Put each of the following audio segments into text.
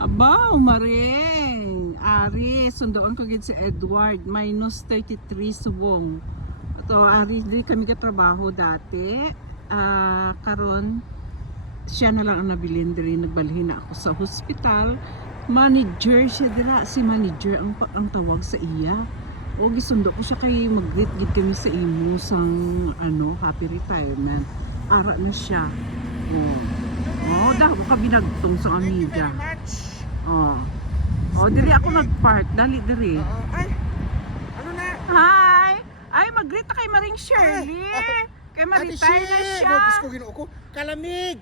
Aba, umaring. Ari, sundoon ko gid si Edward. Minus 33 subong. Ito, Ari, di kami katrabaho dati. Karon, siya na lang ang nabilin diri. Nagbalhin na ako sa hospital. Manager siya dira. Si manager ang tawag sa iya. O gisundo ko siya kay mag-greet gid kami sa imo sang happy retirement. Ara na siya. Oh, daw ka binagtong sa amiga. Oh, diri ako nag-park. Dali diri. Ay, ano na? Hi! Ay, mag-greet na kay Maring Shirley. Kay ma-retire na siya. Diyos ko, ginoo ko. Kalamig.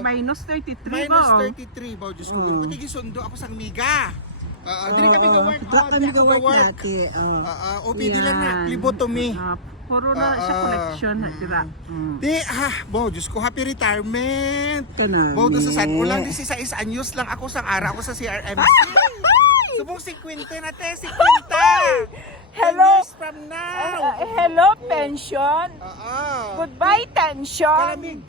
Minus 33 ba? Minus 33 ba? Diyos ko, ginoo ko. Tigisundo ako sa amiga. Diri kami ga-work. Kami ga-work dati. OPD lang na. Phlebotomy. Puro na siya collection na dira. Di, Diyos ko, happy retirement. Kanami. Bo, sa San Ulang, 16 anyos lang ako sa araw ako sa CRMC. Subong 50 na te, 50. Hello. 10 years from now. Hello, pension. Goodbye, tension. Kalamig.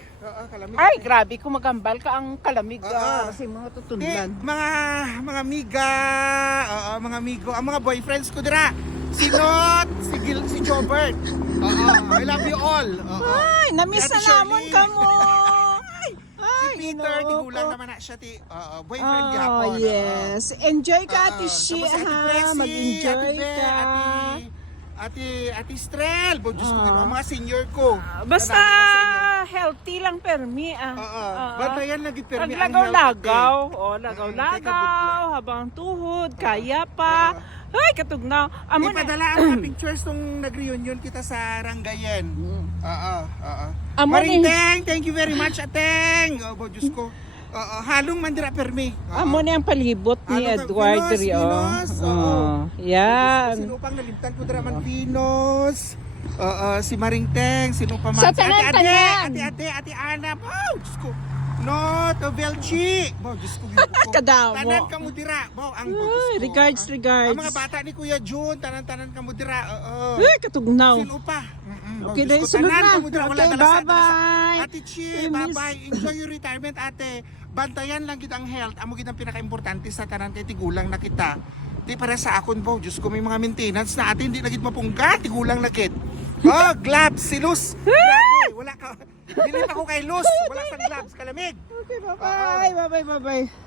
Kalamig. Ay, grabe kung magambal ka ang kalamig. Kasi mga Di, tutundan. mga amiga, mga amigo, ang mga boyfriends ko dira. Si Not, si Jobert. I love you all. Ay, namiss na Ate namon Shirley. ka mo. Si Peter, ginoo tigulang ko. naman na siya, boyfriend gihapon. Oh, yes. Enjoy ka, Ate Shi, Tapos si Ate ha? Presi, Mag-enjoy Ate Be, ka. Ate Strel, bo, Diyos ko, ang mga senior ko. Basta Marami healthy lang permi, sa inyo. Basta yan lagi permi ang Paglagaw-lagaw. health, O, Teka, lagaw-lagaw. Habang tuhod, kaya pa. Ay, katugnaw. Amo na. Ipadala ang mga pictures nung nag-reunion kita sa Rangayen. Amo ni. Maringteng, thank you very much, Ateng. Bo, Diyos ko. Halong mandira permi. Amo na ang palibot ni Ano ka, Edward Venus, diri, oh. Venus, Yan. Sino pang nalimtan ko dira man Venus? Si Maringteng, sino pa man? Sa tanan-tanan. Ate Ana. Oh, Diyos ko. No, to Belchi. Bo, Diyos ko. Kadamo. Tanan ka mo dira. Bo, ang Diyos Ay, ko. regards. Ang mga bata ni Kuya June, tanan-tanan ka mo dira. Ay, katugnaw. Sino pa? Okay, Diyos dahil ko, sunod tanan na. ka mo dira. Wala Okay, dalas- bye-bye. Ate Chi, I miss- bye-bye. Enjoy your retirement, ate. Bantayan lang kita ang health. Amo kita ang pinaka-importante sa tanan kay tigulang na kita. Di para sa akon po, Diyos ko, may mga maintenance na atin, di nagit mapungga, tigulang na kit. Gloves, si Luz. Grabe, wala ka. Dili pa ko kay Luz. Wala sang gloves, kalamig. Okay, bye-bye. Bye-bye, bye-bye.